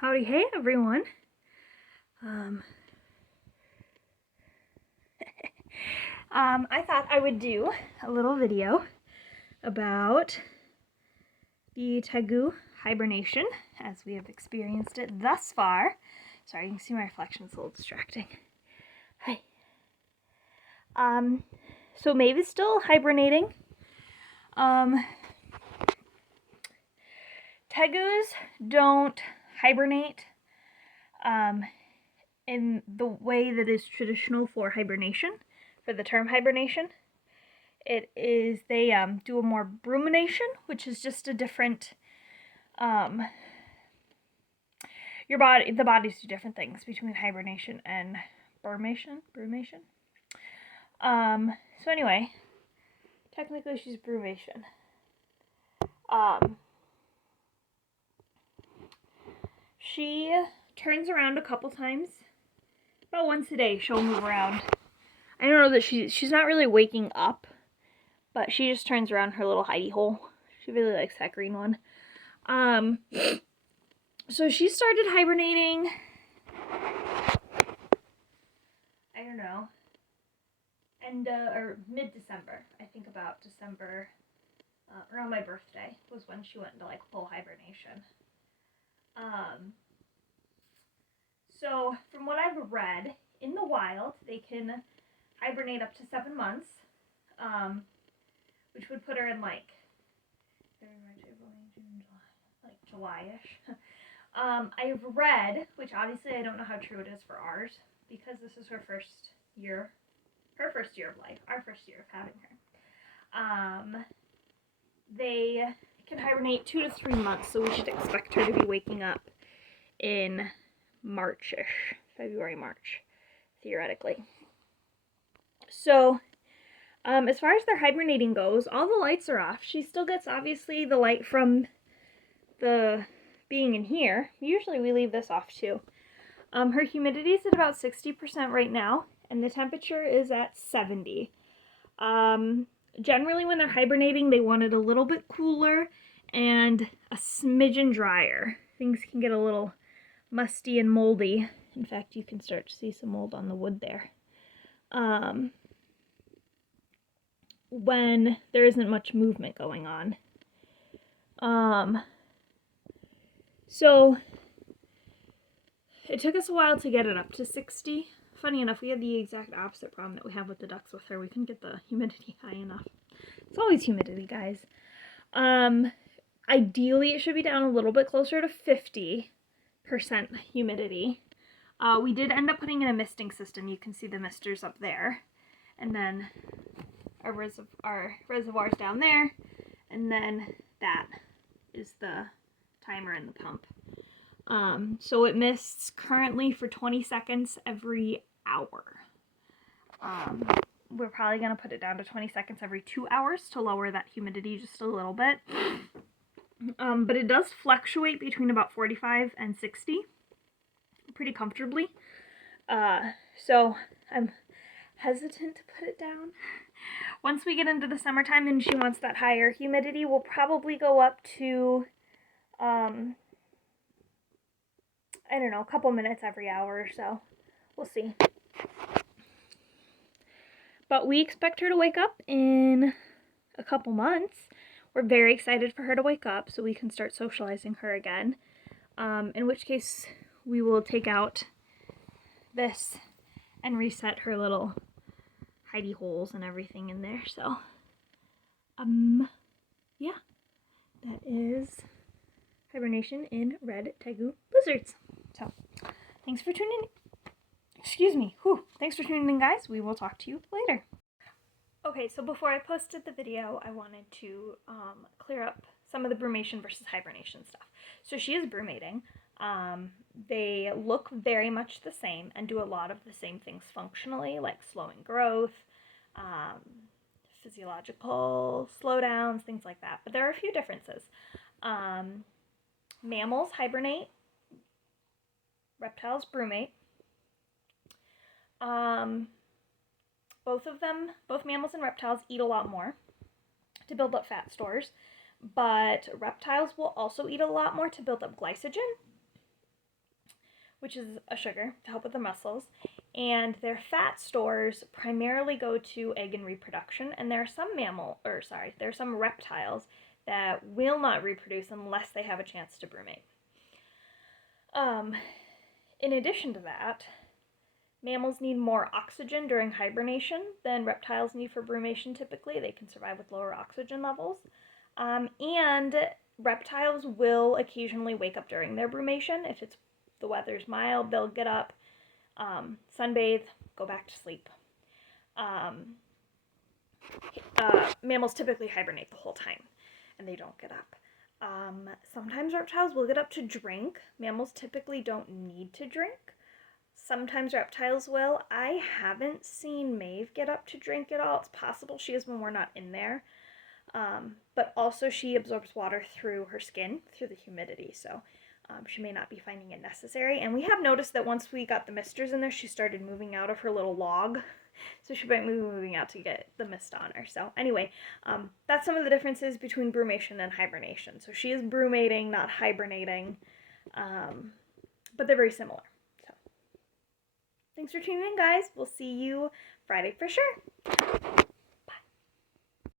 Howdy, hey everyone. I thought I would do a little video about the Tegu hibernation as we have experienced it thus far. Sorry, you can see my reflection, it's a little distracting. Hi. So Maeve is still hibernating. Tegus don't hibernate in the way that is traditional for hibernation, for the term hibernation. It is, they do a more brumation, which is just a different, the bodies do different things between hibernation and brumation. So anyway, technically she's brumation. She turns around a couple times. About once a day she'll move around. I don't know that she's not really waking up, but she just turns around her little hidey hole. She really likes that green one. So she started hibernating, I don't know, or mid-December. I think about December, around my birthday was when she went into like full hibernation. So from what I've read, in the wild, they can hibernate up to 7 months, which would put her in like July-ish. I've read, which obviously I don't know how true it is for ours, because this is her first year of life, our first year of having her. They can hibernate 2 to 3 months, so we should expect her to be waking up in March-ish, February, March, theoretically. So, as far as their hibernating goes, all the lights are off. She still gets, obviously, the light from the being in here. Usually we leave this off, too. Her humidity is at about 60% right now, and the temperature is at 70. Generally, when they're hibernating, they want it a little bit cooler and a smidgen drier. Things can get a little musty and moldy. In fact, you can start to see some mold on the wood there. When there isn't much movement going on. So it took us a while to get it up to 60. Funny enough, we had the exact opposite problem that we have with the ducks with her. We couldn't get the humidity high enough. It's always humidity, guys. Ideally, it should be down a little bit closer to 50% humidity. We did end up putting in a misting system. You can see the misters up there. And then our reservoirs down there. And then that is the timer and the pump. So it mists currently for 20 seconds every hour. We're probably going to put it down to 20 seconds every 2 hours to lower that humidity just a little bit. But it does fluctuate between about 45 and 60 pretty comfortably. So I'm hesitant to put it down. Once we get into the summertime and she wants that higher humidity, we'll probably go up to, I don't know, a couple minutes every hour or so. We'll see. But we expect her to wake up in a couple months. We're very excited for her to wake up so we can start socializing her again. In which case we will take out this and reset her little hidey holes and everything in there. So, yeah, that is hibernation in red Tegu lizards. So, thanks for tuning in. Excuse me. Thanks for tuning in, guys. We will talk to you later. Okay, so before I posted the video, I wanted to clear up some of the brumation versus hibernation stuff. So she is brumating. They look very much the same and do a lot of the same things functionally, like slowing growth, physiological slowdowns, things like that. But there are a few differences. Mammals hibernate. Reptiles brumate. Both mammals and reptiles eat a lot more to build up fat stores, but reptiles will also eat a lot more to build up glycogen. which is a sugar to help with the muscles. And their fat stores primarily go to egg and reproduction. And there are some there are some reptiles that will not reproduce unless they have a chance to brumate. In addition to that, mammals need more oxygen during hibernation than reptiles need for brumation typically. They can survive with lower oxygen levels. And reptiles will occasionally wake up during their brumation. If the weather's mild, they'll get up, sunbathe, go back to sleep. Mammals typically hibernate the whole time, and they don't get up. Sometimes reptiles will get up to drink. Mammals typically don't need to drink. Sometimes reptiles will. I haven't seen Maeve get up to drink at all. It's possible she is when we're not in there. But also she absorbs water through her skin, through the humidity, so she may not be finding it necessary. And we have noticed that once we got the misters in there, she started moving out of her little log. So she might be moving out to get the mist on her. So anyway, that's some of the differences between brumation and hibernation. So she is brumating, not hibernating, but they're very similar. So thanks for tuning in, guys. We'll see you Friday for sure.